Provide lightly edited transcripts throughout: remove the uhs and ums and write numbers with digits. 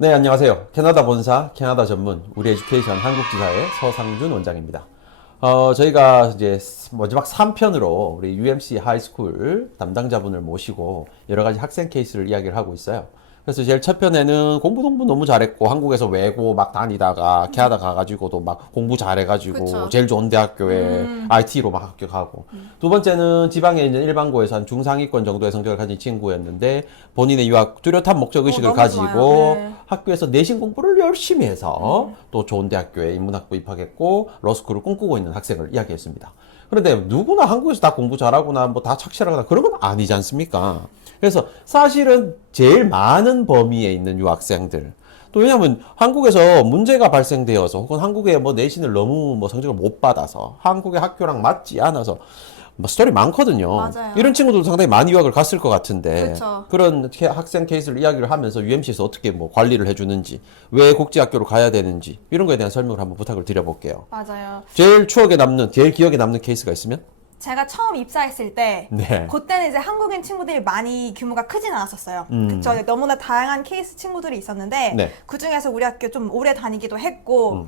네, 안녕하세요. 캐나다 본사, 캐나다 전문, 우리 에듀케이션 한국지사의 서상준 원장입니다. 저희가 이제 마지막 3편으로 우리 UMC 하이스쿨 담당자분을 모시고 여러 가지 학생 케이스를 이야기를 하고 있어요. 그래서 제일 첫 편에는 공부 공부 너무 잘했고 한국에서 외고 막 다니다가 캐나다 가가지고도 막 공부 잘해가지고 그쵸. 제일 좋은 대학교에 IT로 막 합격하고 두 번째는 지방에 있는 일반고에서 한 중상위권 정도의 성적을 가진 친구였는데 본인의 유학 뚜렷한 목적 의식을 너무 가지고 좋아요. 네. 학교에서 내신 공부를 열심히 해서 또 좋은 대학교에 인문학부 입학했고 러스쿨을 꿈꾸고 있는 학생을 이야기했습니다. 그런데 누구나 한국에서 다 공부 잘하거나 뭐 다 착실하거나 그런 건 아니지 않습니까? 그래서 사실은 제일 많은 범위에 있는 유학생들 또 왜냐하면 한국에서 문제가 발생되어서 혹은 한국에 뭐 내신을 너무 뭐 성적을 못 받아서 한국의 학교랑 맞지 않아서 뭐 스토리 많거든요. 맞아요. 이런 친구들도 상당히 많이 유학을 갔을 것 같은데 그쵸. 그런 학생 케이스를 이야기를 하면서 UMC에서 어떻게 뭐 관리를 해주는지 왜 국제학교로 가야 되는지 이런 거에 대한 설명을 한번 부탁을 드려볼게요. 맞아요. 제일 추억에 남는, 제일 기억에 남는 케이스가 있으면? 제가 처음 입사했을 때, 네. 그때는 이제 한국인 친구들이 많이 규모가 크진 않았었어요. 그쵸. 너무나 다양한 케이스 친구들이 있었는데, 네. 그 중에서 우리 학교 좀 오래 다니기도 했고,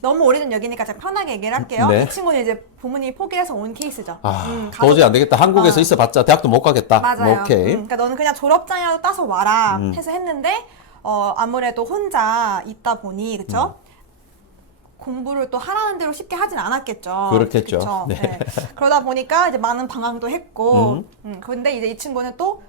너무 오래된 여기니까 제가 편하게 얘기를 할게요. 네. 이 친구는 이제 부모님이 포기해서 온 케이스죠. 도저히 안 되겠다. 한국에서 있어봤자 대학도 못 가겠다. 맞아요. 뭐, 오케이. 그러니까 너는 그냥 졸업장이라도 따서 와라 해서 했는데, 아무래도 혼자 있다 보니, 그쵸? 공부를 또 하라는 대로 쉽게 하진 않았겠죠. 그렇겠죠. 그쵸? 네. 네. 그러다 보니까 이제 많은 방황도 했고, 근데 이제 이 친구는 또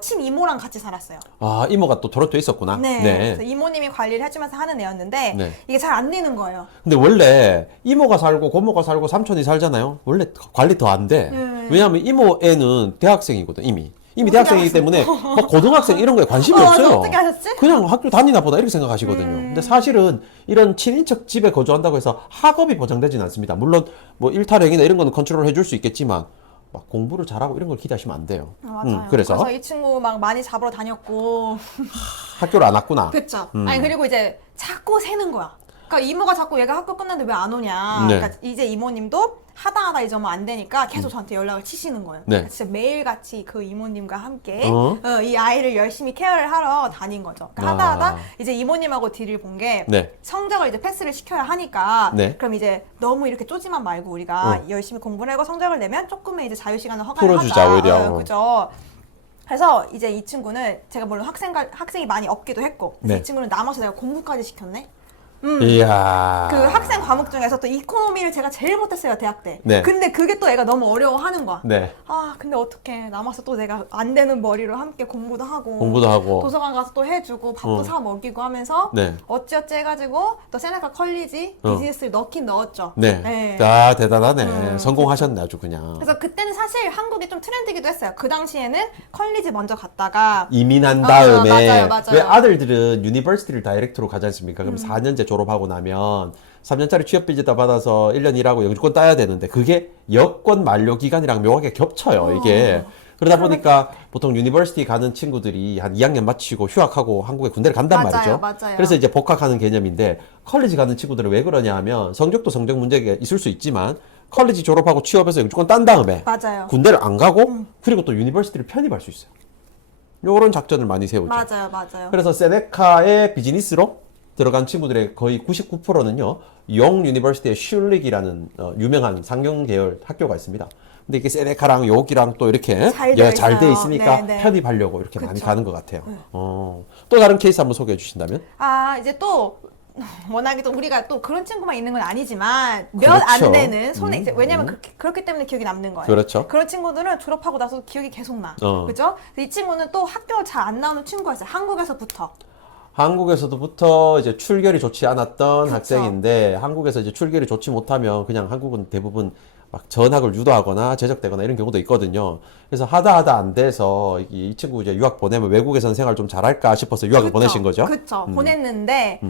친이모랑 같이 살았어요. 아, 이모가 또 토론토에 있었구나. 네. 네. 그래서 이모님이 관리를 해주면서 하는 애였는데 네. 이게 잘 안 되는 거예요. 근데 원래 이모가 살고 고모가 살고 삼촌이 살잖아요. 원래 관리 더 안 돼. 왜냐하면 이모 애는 대학생이거든, 이미. 이미 대학생이기 때문에 막 고등학생 이런 거에 관심이 맞아. 없어요. 어떻게 하셨지? 그냥 학교 다니나 보다 이렇게 생각하시거든요. 근데 사실은 이런 친인척 집에 거주한다고 해서 학업이 보장되지는 않습니다. 물론 뭐 일탈행위나 이런 거는 컨트롤 해줄 수 있겠지만 막 공부를 잘하고 이런 걸 기대하시면 안 돼요. 맞아요. 그래서 이 친구 막 많이 잡으러 다녔고. 학교를 안 왔구나. 그쵸. 아니, 그리고 이제 자꾸 새는 거야. 그러니까 이모가 자꾸 얘가 학교 끝났는데 왜 안 오냐. 네. 그러니까 이제 이모님도 하다 이제 뭐 안 되니까 계속 저한테 연락을 치시는 거예요. 네. 그러니까 진짜 매일같이 그 이모님과 함께 어? 이 아이를 열심히 케어를 하러 다닌 거죠. 그러니까 아. 하다 이제 이모님하고 딜을 본 게 네. 성적을 이제 패스를 시켜야 하니까 네. 그럼 이제 너무 이렇게 쪼지만 말고 우리가 열심히 공부를 하고 성적을 내면 조금의 이제 자유시간을 허가를 풀어주자, 하자. 오히려. 그죠. 그래서 이제 이 친구는 제가 물론 학생이 많이 없기도 했고 그래서 네. 이 친구는 남아서 내가 공부까지 시켰네. 이야. 그 학생 과목 중에서 또 이코노미를 제가 제일 못했어요 대학 때. 네. 근데 그게 또 애가 너무 어려워하는 거야. 네. 아 근데 어떡해 남아서 또 내가 안 되는 머리로 함께 공부도 하고 도서관 가서 또 해주고 밥도 사 먹이고 하면서 네. 어찌어찌 해가지고 또 세네카 컬리지 비즈니스를 넣긴 넣었죠. 네. 아, 대단하네. 성공하셨네, 아주 그냥. 그래서 그때는 사실 한국이 좀 트렌드기도 했어요. 그 당시에는 컬리지 먼저 갔다가 이민한 다음에 맞아요. 왜 아들들은 유니버시티를 다이렉트로 가지 않습니까? 그럼 4년제 졸업하고 나면 3년짜리 취업 비자 받아서 1년 일하고 영주권 따야 되는데 그게 여권 만료 기간이랑 묘하게 겹쳐요. 이게 그러다 보니까 보통 유니버시티 가는 친구들이 한 2학년 마치고 휴학하고 한국에 군대를 간단 맞아요, 말이죠. 맞아요. 그래서 이제 복학하는 개념인데 컬리지 가는 친구들은 왜 그러냐 하면 성적도 성적 문제가 있을 수 있지만 컬리지 졸업하고 취업해서 영주권 딴 다음에 맞아요. 군대를 안 가고 그리고 또 유니버시티를 편입할 수 있어요. 요런 작전을 많이 세우죠. 맞아요. 그래서 세네카의 비즈니스로 들어간 친구들의 거의 99%는요, 용 유니버시티의 슐릭이라는 유명한 상용 계열 학교가 있습니다. 근데 이게 세네카랑 요기랑 또 이렇게 잘 되어 잘 돼 있어요. 있으니까 네. 편입하려고 이렇게 많이 그쵸. 가는 것 같아요. 또 다른 케이스 한번 소개해 주신다면? 아 이제 또 워낙에 또 우리가 또 그런 친구만 있는 건 아니지만 몇 안 그렇죠. 되는 손에 이제 왜냐면 그렇기 때문에 기억이 남는 거예요. 그렇죠. 그런 친구들은 졸업하고 나서 기억이 계속 나. 그죠? 이 친구는 또 학교 잘 안 나오는 친구였어요. 한국에서부터. 한국에서부터 이제 출결이 좋지 않았던 그쵸. 학생인데 한국에서 이제 출결이 좋지 못하면 그냥 한국은 대부분 막 전학을 유도하거나 제적되거나 이런 경우도 있거든요. 그래서 하다 안 돼서 이 친구 이제 유학 보내면 외국에서는 생활 좀 잘할까 싶어서 유학을 보내신 거죠? 그렇죠. 보냈는데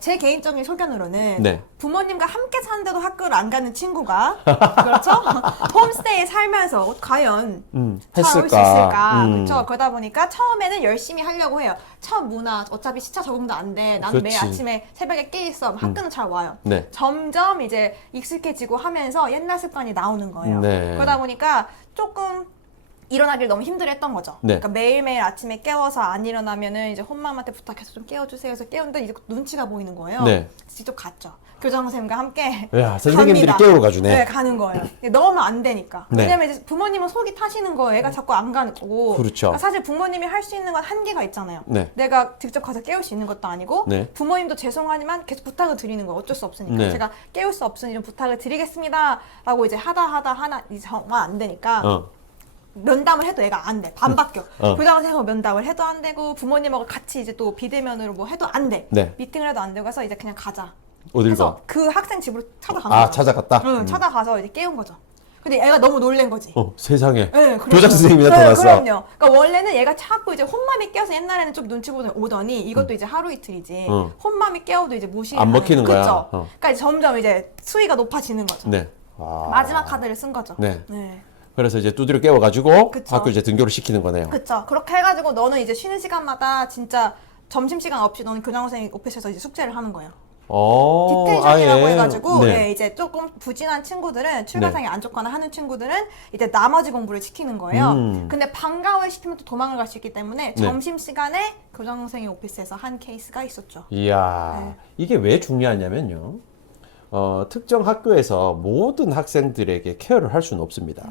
제 개인적인 소견으로는 네. 부모님과 함께 사는데도 학교를 안 가는 친구가 그렇죠? 홈스테이에 살면서 과연 살아올 수 했을까? 있을까? 그렇죠. 그러다 보니까 처음에는 열심히 하려고 해요. 첫 문화 어차피 시차 적응도 안 돼. 나는 매일 그렇지. 아침에 새벽에 깨 있어. 학교는 잘 와요. 네. 점점 이제 익숙해지고 하면서 옛날 습관이 나오는 거예요. 네. 그러다 보니까 조금 일어나기를 너무 힘들어했던 거죠. 네. 그러니까 매일매일 아침에 깨워서 안 일어나면은 이제 혼맘한테 부탁해서 좀 깨워주세요 해서 깨우는데 이제 눈치가 보이는 거예요. 네. 직접 갔죠. 교장 선생님과 함께 야, 선생님들이 갑니다. 깨우러 가주네. 네, 가는 거예요. 넣으면 안 되니까. 네. 왜냐면 이제 부모님은 속이 타시는 거예요. 애가 자꾸 안 가는 거고. 그렇죠. 그러니까 사실 부모님이 할 수 있는 건 한계가 있잖아요. 네. 내가 직접 가서 깨울 수 있는 것도 아니고 네. 부모님도 죄송하지만 계속 부탁을 드리는 거예요. 어쩔 수 없으니까. 네. 제가 깨울 수 없으니 좀 부탁을 드리겠습니다. 라고 이제 하나 이제 정말 안 되니까 면담을 해도 애가 안 돼. 반박교. 교장 선생님하고 면담을 해도 안 되고 부모님하고 같이 이제 또 비대면으로 뭐 해도 안 돼. 네. 미팅을 해도 안 되고 해서 이제 그냥 가자. 어딜 그래서 가? 그 학생 집으로 찾아간 거예요. 아, 찾아갔다? 응, 찾아가서 이제 깨운 거죠. 근데 애가 너무 놀란 거지. 세상에. 네, 교장 선생님이 나타났어. 그럼요. 그러니까 원래는 얘가 자꾸 이제 혼맘이 깨어서 옛날에는 좀 눈치 보던 오더니 이것도 이제 하루 이틀이지. 혼맘이 깨어도 이제 무시. 안 먹히는 거야. 그쵸? 그러니까 이제 점점 이제 수위가 높아지는 거죠. 네. 마지막 카드를 쓴 거죠. 네. 네. 그래서 이제 두드려 깨워가지고 그쵸. 학교 이제 등교를 시키는 거네요. 그쵸. 그렇게 해가지고 너는 이제 쉬는 시간마다 진짜 점심시간 없이 너는 교장 선생님 오피스에서 이제 숙제를 하는 거예요. 디텐션이라고 해가지고 네. 네, 이제 조금 부진한 친구들은 출가상이 안 좋거나 하는 친구들은 이제 나머지 공부를 시키는 거예요. 근데 방과후에 시키면 또 도망을 갈 수 있기 때문에 네. 점심시간에 교장 선생님 오피스에서 한 케이스가 있었죠. 이야, 네. 이게 왜 중요하냐면요. 특정 학교에서 모든 학생들에게 케어를 할 수는 없습니다.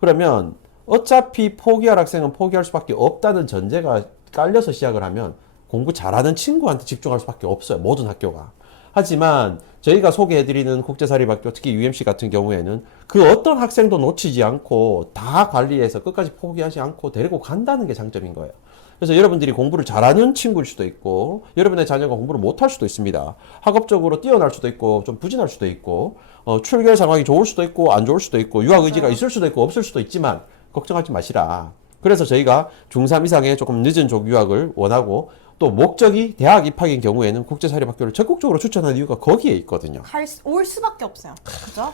그러면 어차피 포기할 학생은 포기할 수밖에 없다는 전제가 깔려서 시작을 하면 공부 잘하는 친구한테 집중할 수밖에 없어요. 모든 학교가. 하지만 저희가 소개해드리는 국제사립학교, 특히 UMC 같은 경우에는 그 어떤 학생도 놓치지 않고 다 관리해서 끝까지 포기하지 않고 데리고 간다는 게 장점인 거예요. 그래서 여러분들이 공부를 잘하는 친구일 수도 있고 여러분의 자녀가 공부를 못할 수도 있습니다. 학업적으로 뛰어날 수도 있고 좀 부진할 수도 있고 출결 상황이 좋을 수도 있고 안 좋을 수도 있고 유학 의지가 있을 수도 있고 없을 수도 있지만 걱정하지 마시라. 그래서 저희가 중3 이상의 조금 늦은 족 유학을 원하고 또 목적이 대학 입학인 경우에는 국제사립학교를 적극적으로 추천하는 이유가 거기에 있거든요. 올 수밖에 없어요. 그죠?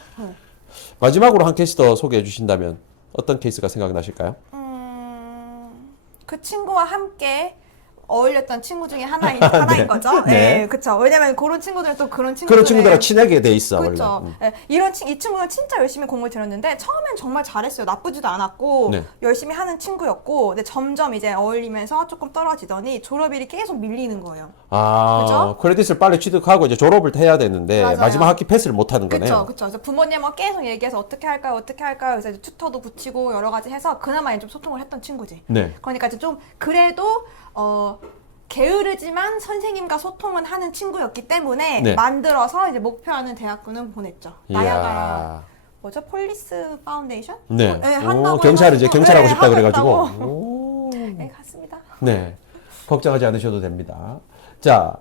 마지막으로 한 케이스 더 소개해 주신다면 어떤 케이스가 생각나실까요? 그 친구와 함께 어울렸던 친구 중에 하나인 거죠. 네. 네, 그렇죠. 왜냐면 그런 친구들은 또 그런 친구들 그런 친구들하고 친하게 돼 있어 그렇죠. 원래. 네, 이 친구는 진짜 열심히 공부를 들었는데 처음엔 정말 잘했어요. 나쁘지도 않았고 네. 열심히 하는 친구였고, 근데 점점 이제 어울리면서 조금 떨어지더니 졸업일이 계속 밀리는 거예요. 아, 그죠? 크레딧을 빨리 취득하고 이제 졸업을 해야 되는데 맞아요. 마지막 학기 패스를 못 하는 거네요. 그렇죠, 그렇죠. 그래서 부모님하고 계속 얘기해서 어떻게 할까요? 그래서 이제 튜터도 붙이고 여러 가지 해서 그나마 이제 좀 소통을 했던 친구지. 네. 그러니까 이제 좀 그래도 게으르지만 선생님과 소통은 하는 친구였기 때문에 네. 만들어서 이제 목표하는 대학교는 보냈죠. 이야. 나야가라 뭐죠? 폴리스 파운데이션? 네. 네, 오, 한다고 경찰 이제 해가지고, 경찰 하고 네, 싶다 하고 그래가지고. 있다고. 오. 네, 갔습니다. 네. 걱정하지 않으셔도 됩니다. 자,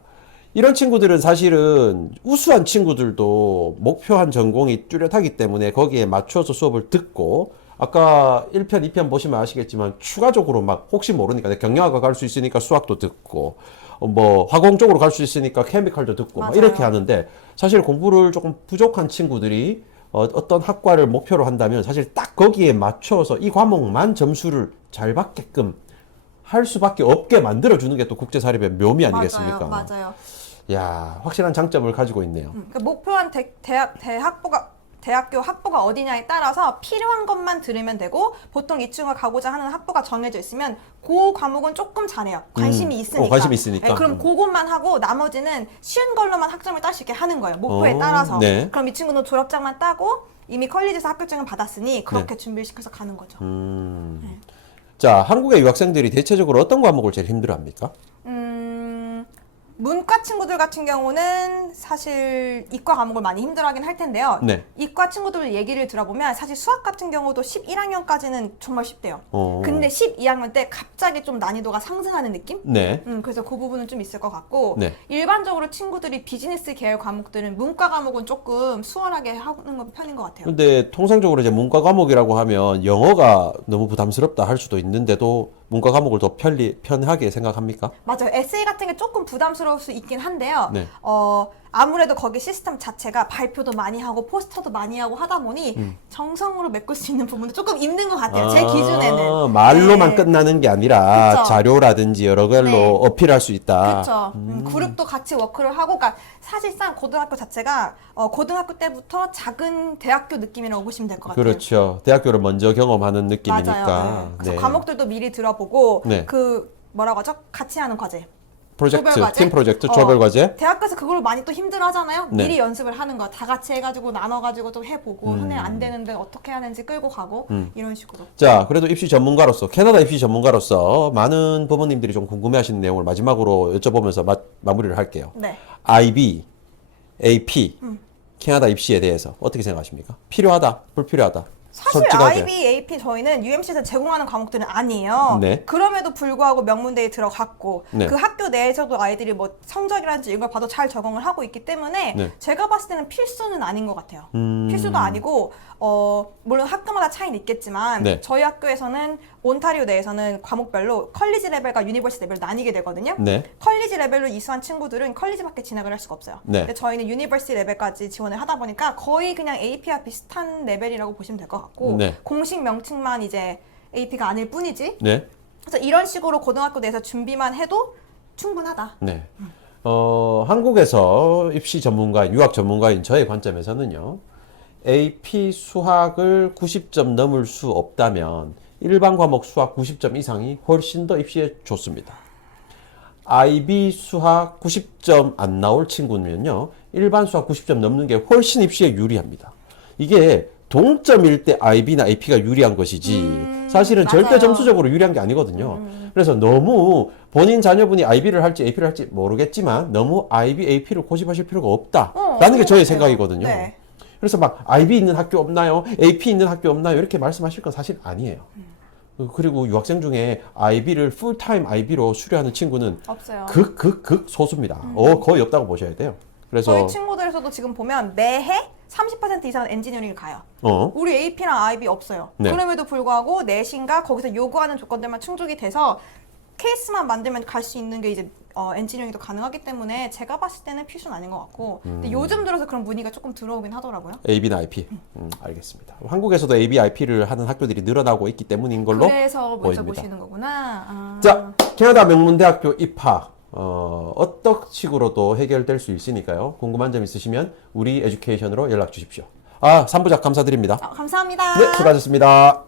이런 친구들은 사실은 우수한 친구들도 목표한 전공이 뚜렷하기 때문에 거기에 맞춰서 수업을 듣고 아까 1편, 2편 보시면 아시겠지만 추가적으로 막 혹시 모르니까 경영학과 갈 수 있으니까 수학도 듣고 뭐 화공 쪽으로 갈 수 있으니까 케미칼도 듣고 막 맞아요. 이렇게 하는데 사실 공부를 조금 부족한 친구들이 어떤 학과를 목표로 한다면 사실 딱 거기에 맞춰서 이 과목만 점수를 잘 받게끔 할 수밖에 없게 만들어주는 게 또 국제사립의 묘미 아니겠습니까? 맞아요. 야, 확실한 장점을 가지고 있네요. 그러니까 목표한 대학교 학부가 어디냐에 따라서 필요한 것만 들으면 되고, 보통 이 친구가 가고자 하는 학부가 정해져 있으면 그 과목은 조금 잘해요. 관심이 있으니까. 관심이 있으니까. 네, 그럼 그것만 하고 나머지는 쉬운 걸로만 학점을 딸 수 있게 하는 거예요. 목표에 따라서. 네. 그럼 이 친구는 졸업장만 따고 이미 컬리지에서 합격증을 받았으니 그렇게 준비를 시켜서 가는 거죠. 자, 한국의 유학생들이 대체적으로 어떤 과목을 제일 힘들어합니까? 문과 친구들 같은 경우는 사실 이과 과목을 많이 힘들어하긴 할 텐데요. 네. 이과 친구들 얘기를 들어보면 사실 수학 같은 경우도 11학년까지는 정말 쉽대요. 어. 근데 12학년 때 갑자기 좀 난이도가 상승하는 느낌? 네. 그래서 그 부분은 좀 있을 것 같고, 네. 일반적으로 친구들이 비즈니스 계열 과목들은 문과 과목은 조금 수월하게 하는 편인 것 같아요. 근데 통상적으로 이제 문과 과목이라고 하면 영어가 너무 부담스럽다 할 수도 있는데도 문과 과목을 더 편하게 생각합니까? 맞아요. 에세이 같은 게 조금 부담스러울 수 있긴 한데요. 네. 아무래도 거기 시스템 자체가 발표도 많이 하고 포스터도 많이 하고 하다 보니 정성으로 메꿀 수 있는 부분도 조금 있는 것 같아요. 제 기준에는. 말로만 네. 끝나는 게 아니라 그쵸. 자료라든지 여러 걸로 네. 어필할 수 있다. 그렇죠. 그룹도 같이 워크를 하고, 그러니까 사실상 고등학교 자체가 고등학교 때부터 작은 대학교 느낌이라고 보시면 될 것 같아요. 그렇죠. 대학교를 먼저 경험하는 느낌이니까. 맞아요. 네. 그래서 네. 과목들도 미리 들어보고 네. 그 뭐라고 하죠? 같이 하는 과제. 프로젝트, 조별 과제? 팀 프로젝트, 조별 과제. 대학교에서 그걸 많이 또 힘들어하잖아요. 네. 미리 연습을 하는 거, 다 같이 해가지고 나눠가지고 또 해보고 선생님 안 되는데 어떻게 하는지 끌고 가고 이런 식으로. 자, 그래도 입시 전문가로서, 캐나다 입시 전문가로서 많은 부모님들이 좀 궁금해하시는 내용을 마지막으로 여쭤보면서 마무리를 할게요. 네. IB, AP, 캐나다 입시에 대해서 어떻게 생각하십니까? 필요하다, 불필요하다? 사실 솔직하게. IB, AP 저희는 UMC에서 제공하는 과목들은 아니에요. 네. 그럼에도 불구하고 명문대에 들어갔고 네. 그 학교 내에서도 아이들이 뭐 성적이라든지 이런 걸 봐도 잘 적응을 하고 있기 때문에 네. 제가 봤을 때는 필수는 아닌 것 같아요. 필수도 아니고 물론 학교마다 차이는 있겠지만 네. 저희 학교에서는 온타리오 내에서는 과목별로 컬리지 레벨과 유니버시티 레벨로 나뉘게 되거든요. 네. 컬리지 레벨로 이수한 친구들은 컬리지밖에 진학을 할 수가 없어요. 네. 근데 저희는 유니버시티 레벨까지 지원을 하다 보니까 거의 그냥 AP와 비슷한 레벨이라고 보시면 될 것 같고 네. 공식 명칭만 이제 AP가 아닐 뿐이지. 네. 그래서 이런 식으로 고등학교 내에서 준비만 해도 충분하다. 네. 한국에서 입시 전문가인, 유학 전문가인 저의 관점에서는요, AP 수학을 90점 넘을 수 없다면 일반 과목 수학 90점 이상이 훨씬 더 입시에 좋습니다. IB 수학 90점 안 나올 친구는요, 일반 수학 90점 넘는 게 훨씬 입시에 유리합니다. 이게 동점일 때 IB나 AP가 유리한 것이지 사실은 맞아요. 절대 점수적으로 유리한 게 아니거든요. 그래서 너무 본인 자녀분이 IB를 할지 AP를 할지 모르겠지만 너무 IB, AP를 고집하실 필요가 없다라는 게 저의 생각이거든요. 네. 그래서 막 IB 있는 학교 없나요? AP 있는 학교 없나요? 이렇게 말씀하실 건 사실 아니에요. 그리고 유학생 중에 IB를 풀타임 IB로 수료하는 친구는 없어요. 극 소수입니다. 거의 없다고 보셔야 돼요. 그래서 저희 친구들에서도 지금 보면 매해 30% 이상은 엔지니어링을 가요. 우리 AP랑 IB 없어요. 네. 그럼에도 불구하고 내신과 거기서 요구하는 조건들만 충족이 돼서 케이스만 만들면 갈 수 있는 게 이제 엔지니어링도 가능하기 때문에 제가 봤을 때는 필수는 아닌 것 같고 근데 요즘 들어서 그런 문의가 조금 들어오긴 하더라고요. AB나 IP. 알겠습니다. 한국에서도 AB, IP를 하는 학교들이 늘어나고 있기 때문인 걸로 그래서 먼저 보입니다. 보시는 거구나. 자, 캐나다 명문대학교 입학 어떤 식으로도 해결될 수 있으니까요. 궁금한 점 있으시면 우리 에듀케이션으로 연락 주십시오. 3부작 감사드립니다. 감사합니다. 네, 수고하셨습니다.